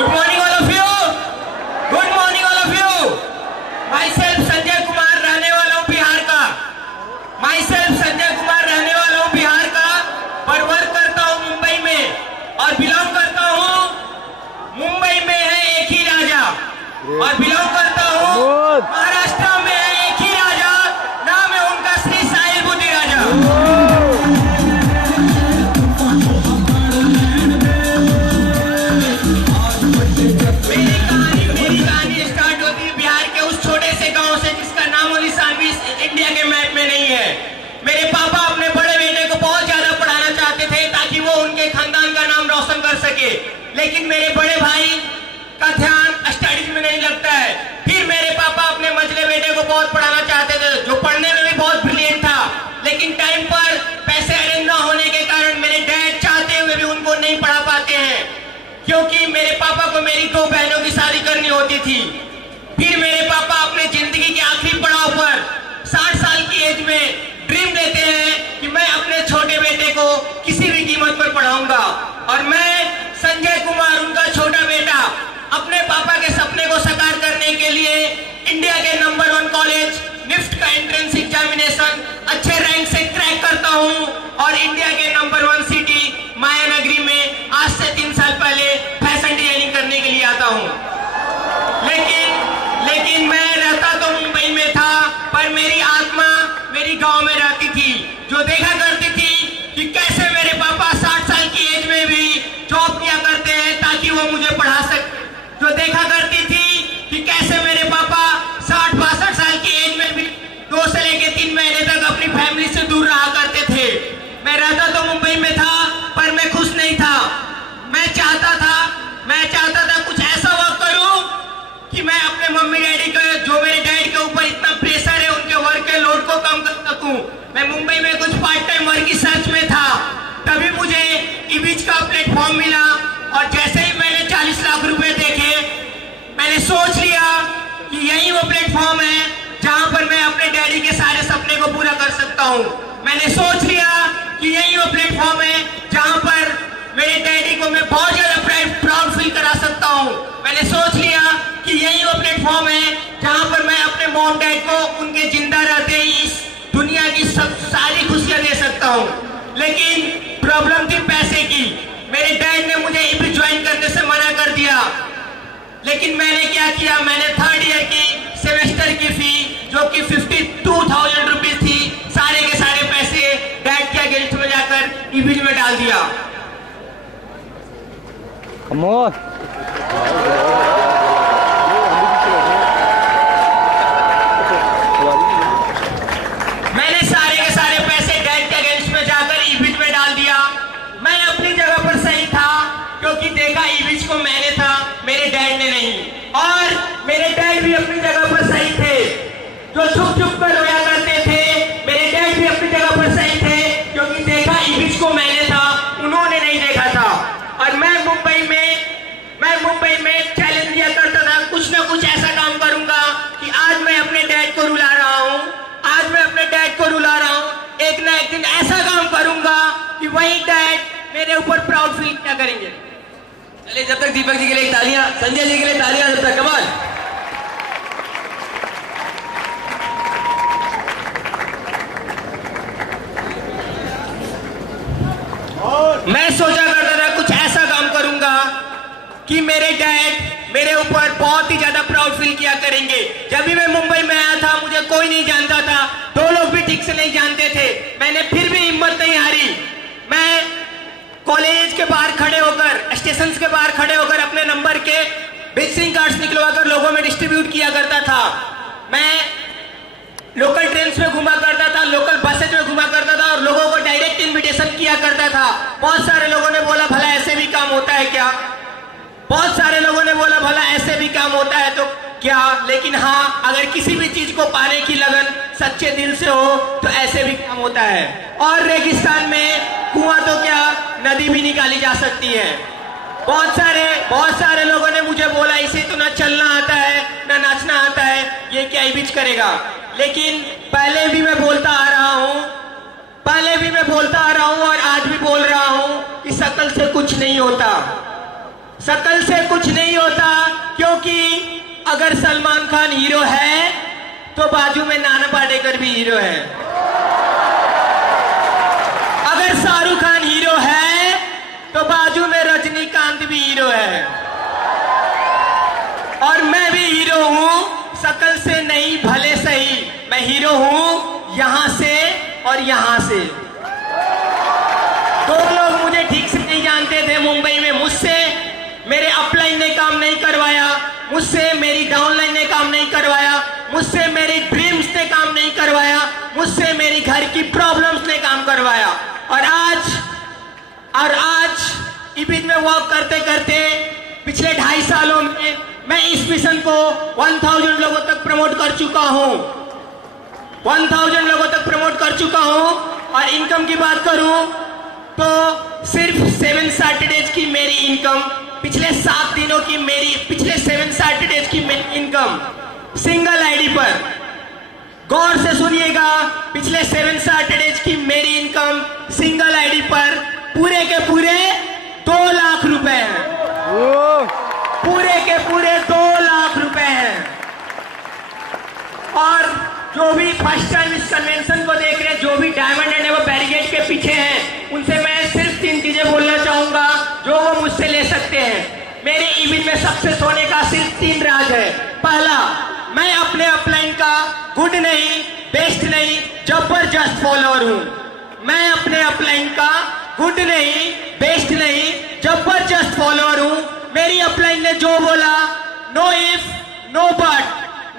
Good morning all of you. Good morning all of you. Myself Sanjay Kumar रहने वाला हूँ बिहार का। Myself संजय कुमार रहने वाला हूँ बिहार का, पर वर्क करता हूँ मुंबई में और बिलोंग करता हूँ मुंबई में है एक ही राजा और बिलोंग करता हूँ महाराष्ट्र में है एक ही राजा, नाम है उनका श्री साहिल बुद्धि राजा। इंडिया के मैप में नहीं है। मेरे पापा अपने बड़े बेटे को बहुत ज्यादा पढ़ाना चाहते थे ताकि वो उनके खानदान का नाम रोशन कर सके, लेकिन मेरे बड़े भाई का ध्यान स्टडीज में नहीं लगता है। फिर मेरे पापा अपने मझले बेटे को बहुत पढ़ाना चाहते थे, जो पढ़ने में भी बहुत ब्रिलियंट था, लेकिन टाइम पर पैसे अरेंज न होने के कारण मेरे डैड चाहते हुए भी उनको नहीं पढ़ा पाते हैं, क्योंकि मेरे पापा को मेरी 2 बहनों की शादी करनी होती थी। फिर मेरे पापा अपने जिंदगी के आखिरी पड़ाव पर 60 साल की एज में ड्रीम लेते हैं कि मैं अपने छोटे बेटे को किसी भी कीमत पर पढ़ाऊंगा, और मैं संजय कुमार उनका छोटा बेटा अपने पापा के सपने को साकार करने के लिए इंडिया के नंबर 1 कॉलेज निफ्ट का एंट्रेंस एग्जामिनेशन अच्छे रैंक से क्रैक करता हूं और इंडिया के नंबर 1 सिटी मायानगरी में आज से 3 साल पहले फैशन डिजाइनिंग करने के लिए आता हूं। लेकिन मैं रहता तो मुंबई में था, पर मेरी आत्मा मेरी गांव में रहती थी, जो देखा करती थी कि कैसे मेरे पापा 60 साल की एज में भी जॉब किया करते हैं ताकि वो मुझे पढ़ा सके, जो देखा करती थी कि कैसे मेरे पापा 60-62 साल की एज में भी 2 से लेकर 3 महीने तक अपनी फैमिली से दूर रहा करते थे। मैं रहता तो मुंबई में था, पर मैं खुश नहीं था। मैं चाहता था कुछ ऐसा वर्क करूं कि मैं अपने मम्मी डैडी का, जो मेरे डैड के ऊपर इतना प्रेशर है, उनके वर्क के लोड को कम कर सकूं। मैं मुंबई में कुछ पार्ट टाइम वर्क की सर्च में था, तभी मुझे ईबीच का प्लेटफॉर्म मिला, और जैसे ही मैंने 40 लाख रुपए देखे, मैंने सोच लिया कि यही वो प्लेटफॉर्म है जहां पर मैं अपने डैडी के सारे सपने को पूरा कर सकता हूं। मैंने सोच लिया कि यही वो प्लेटफॉर्म है जहां पर मेरे डैडी को मैं बहुत ज्यादा प्राउड फील करा सकता हूं। मैंने सोच लिया कि यही वो प्लेटफॉर्म है जहां पर मैं अपने मॉम डैड को उनके जिंदा रहते ही इस दुनिया की सब सारी खुशियां दे सकता हूं। लेकिन प्रॉब्लम थी पैसे की। मेरे डैड ने मुझे ईबीच ज्वाइन करने से मना कर दिया, लेकिन मैंने क्या किया, मैंने 3rd ईयर की सेमेस्टर की फी, जो कि 52,000 रुपीज थी, सारे के सारे पैसे डैड के अगेंस्ट में जाकर ईबीच में डाल दिया। Come on. मैंने सारे के सारे पैसे डैड के अगेंस्ट में जाकर ईबीच में डाल दिया। मैं अपनी जगह पर सही था, क्योंकि देखा ईबीच को मैंने था, मेरे डैड ने नहीं, और मेरे डैड भी अपनी जगह पर सही थे, जो छुप कर रोया करते थे। मेरे डैड भी अपनी जगह पर सही थे, क्योंकि देखा ईबीच को मैंने था, उन्होंने नहीं देखा था। और मैं मुंबई में चैलेंज दिया करता था, कुछ ना कुछ ऐसा काम करूंगा कि आज मैं अपने डैड को रुला रहा हूं, एक ना एक दिन ऐसा काम करूंगा कि वही डैड मेरे ऊपर प्राउड फील क्या करेंगे। चलिए, जब तक दीपक जी के लिए तालियां, संजय जी के लिए तालियां, जब तक कमाल। मैं सोचा करता था कुछ ऐसा काम करूंगा कि मेरे डैड मेरे ऊपर बहुत ही ज्यादा प्राउड फील किया करेंगे। जब भी मैं मुंबई में आया था, मुझे कोई नहीं जानता था, 2 लोग भी ठीक से नहीं जानते थे। मैंने फिर भी हिम्मत नहीं हारी। मैं कॉलेज के बाहर खड़े होकर, स्टेशन के बाहर खड़े होकर अपने नंबर के विजिटिंग कार्ड्स निकलवा कर लोगों में डिस्ट्रीब्यूट किया करता था। मैं लोकल ट्रेन में घुमा करता था, लोकल बसेज में घुमा करता था, और लोगों को डायरेक्ट इन्विटेशन किया करता था। बहुत सारे लोगों ने बोला भला ऐसे भी काम होता है क्या, बहुत सारे लोगों ने बोला भला ऐसे भी काम होता है तो क्या, लेकिन हाँ, अगर किसी भी चीज को पाने की लगन सच्चे दिल से हो तो ऐसे भी काम होता है। और रेगिस्तान में कुआं तो क्या, नदी भी निकाली जा सकती है। बहुत सारे लोगों ने मुझे बोला इसे तो ना चलना आता है ना नाचना आता है, ये क्या ईबीच करेगा। लेकिन पहले भी मैं बोलता आ रहा हूं और आज भी बोल रहा हूं कि शकल से कुछ नहीं होता। शकल से कुछ नहीं होता, क्योंकि अगर सलमान खान हीरो है तो बाजू में नाना पाटेकर भी हीरो है। अगर शाहरुख खान हीरो है तो बाजू में रजनीकांत भी हीरो है। और मैं भी हीरो हूं, शकल से नहीं भले सही, मैं हीरो हूं यहां से और यहां से। दो लोग मुझे ठीक से नहीं जानते थे मुंबई में, मुझसे मेरे अपलाइन ने काम नहीं करवाया, मुझसे मेरी डाउनलाइन ने काम नहीं करवाया, मुझसे मेरी ड्रीम्स ने काम नहीं करवाया, मुझसे मेरी घर की प्रॉब्लम्स ने काम करवाया। और आज इबिद में वॉक करते करते पिछले 2.5 सालों में मैं इस मिशन को 1000 लोगों तक प्रमोट कर चुका हूं। 1000 लोगों तक प्रमोट कर चुका हूं। और इनकम की बात करूं तो सिर्फ 7 सैटरडेज की मेरी इनकम, पिछले 7 दिनों की मेरी, पिछले 7 सैटरडेज की मेरी इनकम सिंगल आईडी पर, गौर से सुनिएगा, पिछले 7 सैटरडेज की मेरी इनकम सिंगल आईडी पर पूरे के पूरे 2 लाख रुपए हैं। पूरे के पूरे 2 लाख रुपए हैं। और जो भी फर्स्ट टाइम इस कन्वेंशन को देख रहे हैं, जो भी डायमंड एंड वो बैरिकेड के पीछे हैं, उनसे मैं सिर्फ 3 चीजें बोलना चाहूंगा जो वो मुझसे ले सकते हैं। मेरे इवेंट में सक्सेस होने का सिर्फ 3 राज है। पहला, मैं अपने अपलाइन का गुड नहीं, बेस्ट नहीं, जबरदस्त फॉलोअर हूं। मैं अपने अपलाइन का गुड नहीं, बेस्ट नहीं, जबरदस्त फॉलोअर हूं। मेरी अपलाइन ने जो बोला, no if no but,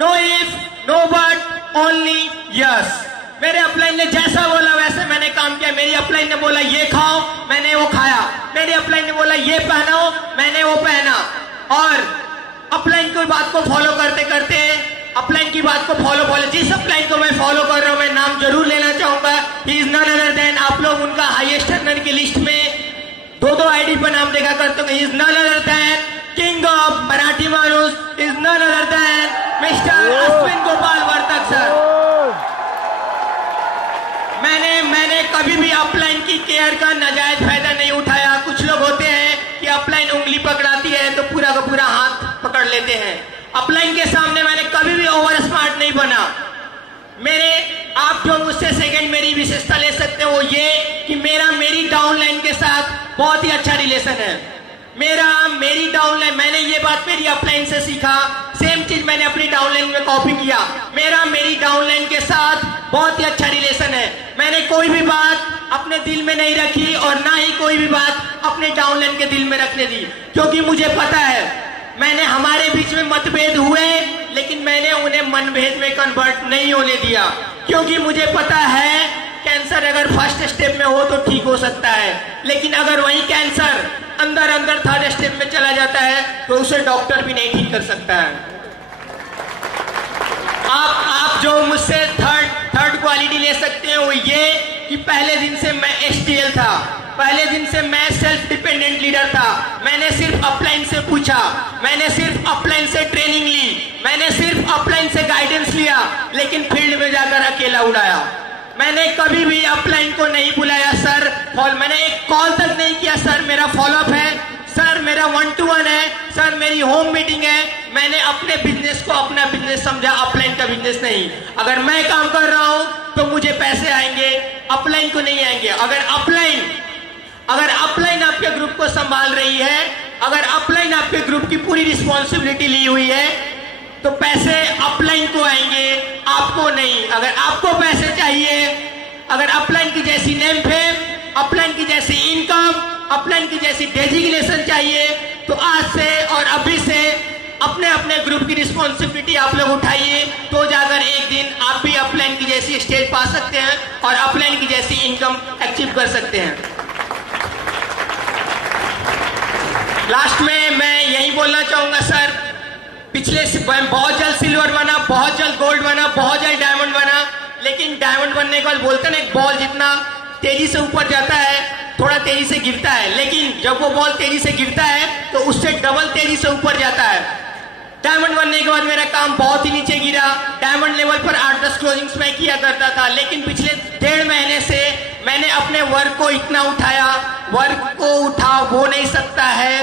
no if no but, only yes. मेरे अपलाइन ने जैसा बोला वैसे मैंने काम किया। मेरी अपलाइन ने बोला ये खाओ, मैंने वो खाया। मेरी अपलाइन ने बोला ये पहनाओ, मैंने वो पहना। और अपलाइन की बात को फॉलो करते करते, अपलाइन की बात को फॉलो जिस अपलाइन को मैं फॉलो कर रहा हूं, मैं नाम जरूर लेना चाहूंगा। He is none other than, आप लोग उनका हाईएस्ट अर्नर की लिस्ट में 2 आईडी पर नाम देखा करते हो। He is none other than king of Marathi manoos, is none other than mister Ashwin Gopal Vartak sir. मैंने कभी भी अपलाइन की केयर का नाजायज फायदा नहीं उठाया। कुछ लोग होते हैं कि अपलाइन उंगली पकड़ाती है तो पूरा का पूरा हाथ पकड़ लेते हैं। अपलाइन के सामने मैंने कभी भी ओवर स्मार्ट नहीं बना। आप जो मुझसे सेकंड मेरी विशेषता ले सकते हो वो ये कि मेरी डाउनलाइन के साथ बहुत ही अच्छा रिलेशन है। मेरी डाउनलाइन, मैंने ये बात मेरी अपलाइन से सीखा, सेम चीज मैंने अपनी डाउनलाइन में कॉपी किया। मेरी डाउनलाइन के साथ बहुत ही अच्छा रिलेशन है। मैंने कोई भी बात अपने दिल में नहीं रखी और ना ही कोई भी बात अपने डाउनलाइन के दिल में रखने दी, क्योंकि मुझे पता है हमारे बीच में मतभेद हुए, लेकिन मैंने उन्हें मनभेद में कन्वर्ट नहीं होने दिया, क्योंकि मुझे पता है कैंसर अगर फर्स्ट स्टेप में हो तो ठीक हो सकता है, लेकिन अगर वही कैंसर अंदर 3rd स्टेप में चला जाता है तो उसे डॉक्टर भी नहीं ठीक कर सकता है। आप जो मुझसे थर्ड क्वालिटी ले सकते हैं वो ये कि पहले दिन से मैं STL था, पहले दिन से मैं सेल्फ डिपेंडेंट लीडर था। मैंने सिर्फ अपलाइन से पूछा, मैंने सिर्फ अपलाइन से ट्रेनिंग ली, मैंने सिर्फ अपलाइन से गाइडेंस लिया, लेकिन फील्ड में जाकर अकेला उड़ाया। मैंने कभी भी अपलाइन को नहीं बुलाया सर, मैंने एक कॉल तक नहीं किया सर मेरा फॉलोअप है, सर मेरा 1-to-1 है, सर मेरी होम मीटिंग है। मैंने अपने बिजनेस को अपना बिजनेस समझा, अपलाइन का बिजनेस नहीं। अगर मैं काम कर रहा हूं तो मुझे पैसे आएंगे, अपलाइन को नहीं आएंगे। अगर अपलाइन आपके ग्रुप को संभाल रही है, अगर अपलाइन आपके ग्रुप की पूरी रिस्पॉन्सिबिलिटी ली हुई है, तो पैसे अपलाइन को आएंगे, आपको नहीं। अगर आपको पैसे चाहिए, अगर अपलाइन की जैसी नेम फेम, अपलाइन की जैसी इनकम, अपलाइन की जैसी डेजिग्नेशन चाहिए, तो आज से और अभी से अपने ग्रुप की रिस्पॉन्सिबिलिटी आप लोग उठाइए, तो जाकर एक दिन आप भी अपलाइन की जैसी स्टेज पा सकते हैं और अपलाइन की जैसी इनकम अचीव कर सकते हैं। लास्ट में मैं यही बोलना चाहूंगा सर, पिछले बहुत जल्द सिल्वर बना, बहुत जल्द गोल्ड बना, बहुत जल्द डायमंड बना, लेकिन डायमंड बनने के बाद बोलते हैं ना, एक बॉल जितना तेजी से ऊपर जाता है थोड़ा तेजी से गिरता है, लेकिन जब वो बॉल तेजी से गिरता है तो उससे डबल तेजी से ऊपर जाता है। डायमंड बनने के बाद मेरा काम बहुत ही नीचे गिरा। डायमंड लेवल पर 8-10 क्लोजिंग्स मैं किया करता था, लेकिन पिछले 1.5 महीने से मैंने अपने वर्क को इतना उठाया, वर्क को उठा वो नहीं सकता है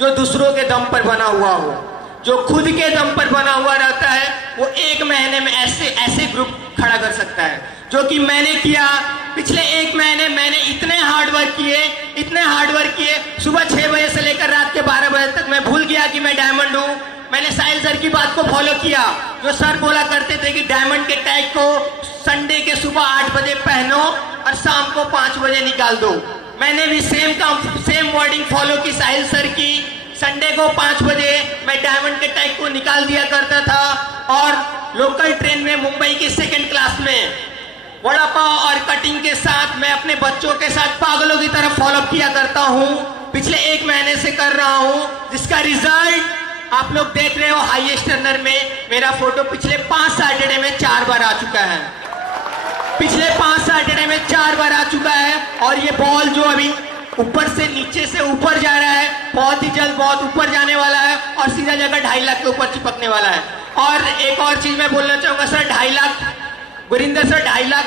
जो दूसरों के दम पर बना हुआ हो। जो खुद के दम पर बना हुआ रहता है वो 1 महीने में ऐसे ग्रुप खड़ा कर सकता है, जो कि मैंने किया। पिछले 1 महीने मैंने इतने हार्ड वर्क किए, सुबह 6 बजे से लेकर रात के 12 बजे तक। मैं भूल गया कि मैं डायमंड हूँ। मैंने साहिल सर की बात को फॉलो किया, जो सर बोला करते थे कि डायमंड के टैग को संडे के सुबह 8 बजे पहनो और शाम को 5 बजे निकाल दो। मैंने भी सेम वर्डिंग फॉलो की साहिल सर की। संडे को 5 बजे मैं डायमंड के टैग को निकाल दिया करता था और लोकल ट्रेन में मुंबई की 2nd क्लास में वड़ा पाव और कटिंग के साथ मैं अपने बच्चों के साथ पागलों की तरह फॉलो किया करता हूँ। पिछले 1 महीने से कर रहा हूँ, जिसका रिजल्ट आप लोग देख रहे हो। हाईएस्ट रनर में मेरा फोटो पिछले 5 सैटरडे में 4 बार आ चुका है। पिछले 5 सैटरडे में 4 बार आ चुका है। और ये बॉल जो अभी ऊपर से नीचे से ऊपर जा रहा है, बहुत ही जल्द बहुत ऊपर जाने वाला है और सीधा जगह 2.5 लाख के ऊपर चिपकने वाला है। और एक और चीज मैं बोलना चाहूंगा सर, 2.5 लाख गुरिंदर सर, 2.5 लाख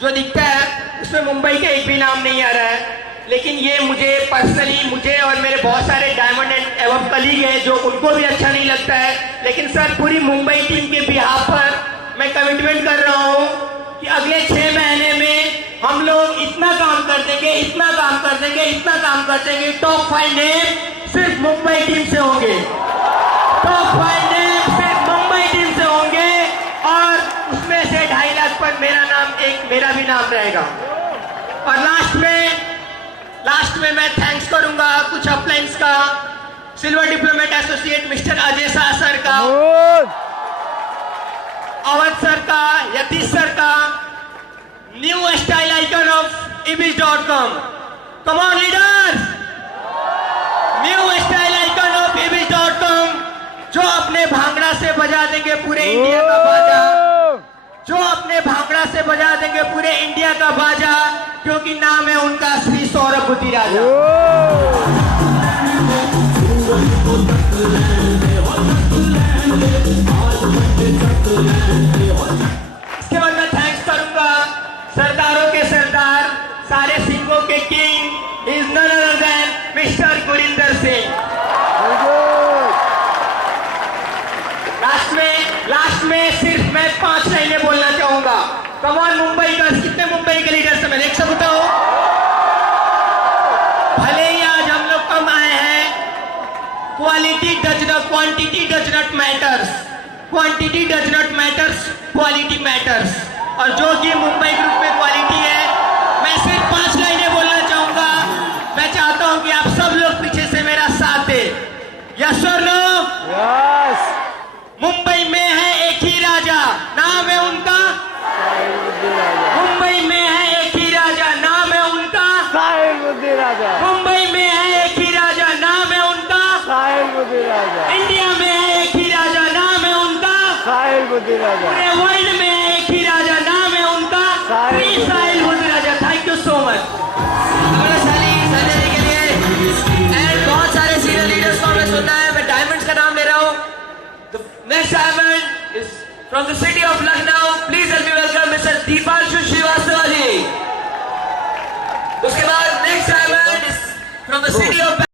जो दिखता है उसमें मुंबई का एक भी नाम नहीं आ रहा है। लेकिन ये मुझे पर्सनली, मुझे और मेरे बहुत सारे डायमंड एंड एवं कलीग हैं जो उनको भी अच्छा नहीं लगता है। लेकिन सर पूरी मुंबई टीम के बिहाफ पर मैं कमिटमेंट कर रहा हूँ कि अगले 6 महीने में हम लोग इतना काम कर देंगे, टॉप 5 नेम सिर्फ मुंबई टीम से होंगे। टॉप 5 नेम सिर्फ मुंबई टीम से होंगे और उसमें से 2.5 लाख पर मेरा भी नाम रहेगा। और लास्ट में मैं थैंक्स करूंगा कुछ अपलाइंस का, silver diplomat associate mister Ajay Shah sir का, अवध सर का, यतीश सर का, new style icon of ibiz.com। Come on leaders, new style icon of ibiz.com, जो अपने भांगड़ा से बजा देंगे पूरे इंडिया का बाजा, क्योंकि नाम है उनका श्री सौरभ बुद्धि राजा। इसके बाद मैं थैंक्स करूंगा सरदारों के सरदार, सारे सिंहों के king is none other than mister Gurinder Singh. Last में सिर्फ मैं 5 लाइनें बोलना चाहूंगा। कमान मुंबई का, कितने मुंबई के लीडर्स हैं मैंने एक सब बताओ। भले ही आज हम लोग कम आए हैं, quantity does not matters, quality matters. और जो कि मुंबई ग्रुप में क्वालिटी है, मैं सिर्फ 5 लाइनें बोलना चाहूंगा। मैं चाहता हूं कि आप सब लोग पीछे से मेरा साथ दे। यस और नो? यस। मुंबई में है एक ही राजा, नाम है उनका मुंबई में है एक ही राजा, नाम है उनका साहिल बुद्धि राजा। मुंबई में है एक ही राजा, नाम है उनका साहिल बुद्धि राजा। इंडिया में है एक ही राजा, नाम है उनका साहिल बुद्धि राजा। पूरे वर्ल्ड में है एक ही राजा, नाम है उनका साहिल बुद्धि राजा। Thank you so much Sanjay ji के लिए। एंड बहुत सारे सीनियर लीडर्स को हमें सुनना है। मैं डायमंड्स का नाम ले रहा हूँ। Next diamond is from the city of Lucknow. Please help me welcome Mr. Deepanshu Srivastava ji. उसके बाद next diamond is from the city of